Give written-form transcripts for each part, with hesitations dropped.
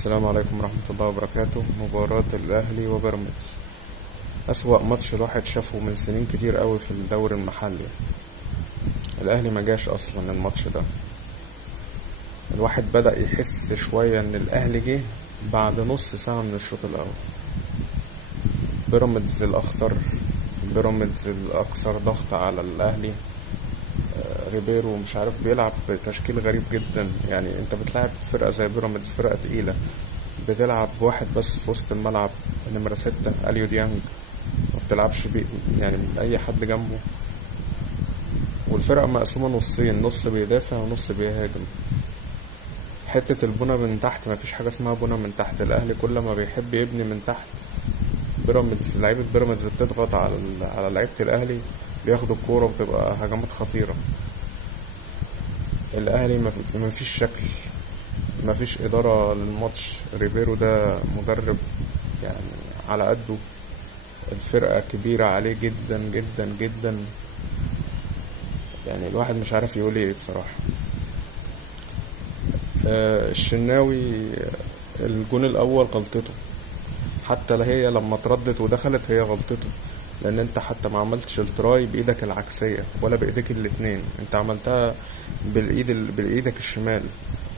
السلام عليكم ورحمة الله وبركاته. مباراة الأهلي وبيراميدز أسوأ ماتش الواحد شافه من سنين كتير قوي في الدوري المحلي. الأهلي ما جاش أصلا الماتش ده. الواحد بدأ يحس شوية إن الأهلي جه بعد نص ساعة من الشوط الأول. بيراميدز الأخطر، بيراميدز الأكثر ضغط على الأهلي. ريبيرو مش عارف بيلعب بتشكيل غريب جدا. يعني انت بتلعب فرقة زي بيراميدز، فرقة تقيلة، بتلعب واحد بس في وسط الملعب، نمرة 6 اليو ديانج، ما بتلعبش بيه يعني من اي حد جنبه. والفرقة مقسومة نصين، نص بيدافع ونص بيهاجم. حتة البنا من تحت، ما فيش حاجة اسمها بنا من تحت. الاهلي كل ما بيحب يبني من تحت، بيراميدز لعيبة بيراميدز بتضغط على لعيبة الاهلي، بياخدوا الكورة وبتبقى هجمات خطيرة. الاهلي ما فيش شكل، ما فيش ادارة للماتش. ريبيرو ده مدرب يعني على قده، الفرقة كبيرة عليه جدا جدا جدا. يعني الواحد مش عارف يقول ايه بصراحة. الشناوي، الجون الاول غلطته، حتى لا هي لما اتردت ودخلت هي غلطته، لان انت حتى ما عملتش التراي بايدك العكسية ولا بايديك الاتنين، انت عملتها بايدك الشمال.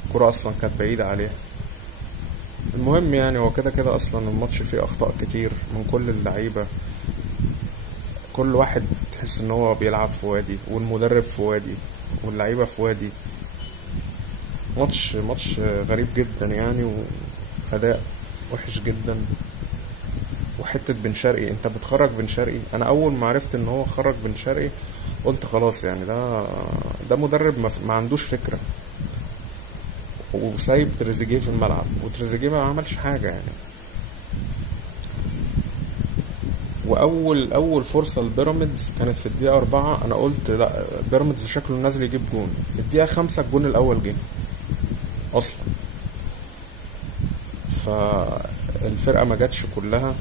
الكرة اصلا كانت بعيدة عليها. المهم يعني هو كده كده اصلا الماتش فيه اخطاء كتير من كل اللعيبة. كل واحد تحس ان هو بيلعب في وادي، والمدرب في وادي، واللعيبة في وادي. ماتش غريب جدا يعني، واداء وحش جدا. وحتة بن شرقي، انت بتخرج بن شرقي. انا اول ما عرفت ان هو خرج بن شرقي قلت خلاص، يعني ده مدرب ما عندوش فكرة. وسايب تريزيجيه في الملعب، وتريزيجيه ما عملش حاجة يعني. واول فرصة لبيراميدز كانت في الدقيقة 4. انا قلت لا، بيراميدز شكله نازل يجيب جون. الدقيقة 5 الجون الاول جه اصلا. فالفرقة ما جاتش كلها،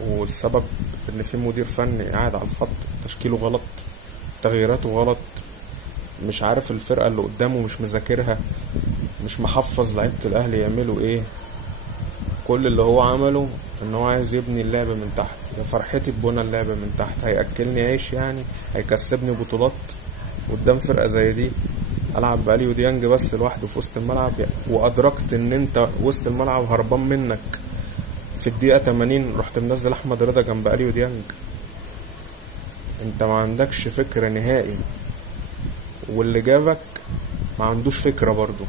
والسبب ان في مدير فني قاعد على الخط، تشكيله غلط، تغييراته غلط، مش عارف الفرقة اللي قدامه، مش مذاكرها، مش محفظ لعيبة الاهلي يعملوا ايه. كل اللي هو عمله ان هو عايز يبني اللعبة من تحت. يا فرحتي ببنى اللعبة من تحت، هيأكلني عيش يعني، هيكسبني بطولات قدام فرقة زي دي. العب بأليو ديانج بس لوحده في وسط الملعب، وادركت ان انت وسط الملعب هربان منك. في الدقيقة 80 رحت منزل احمد رضا جنب أليو ديانج. انت ما عندكش فكرة نهائي، واللي جابك ما عندوش فكرة برضو.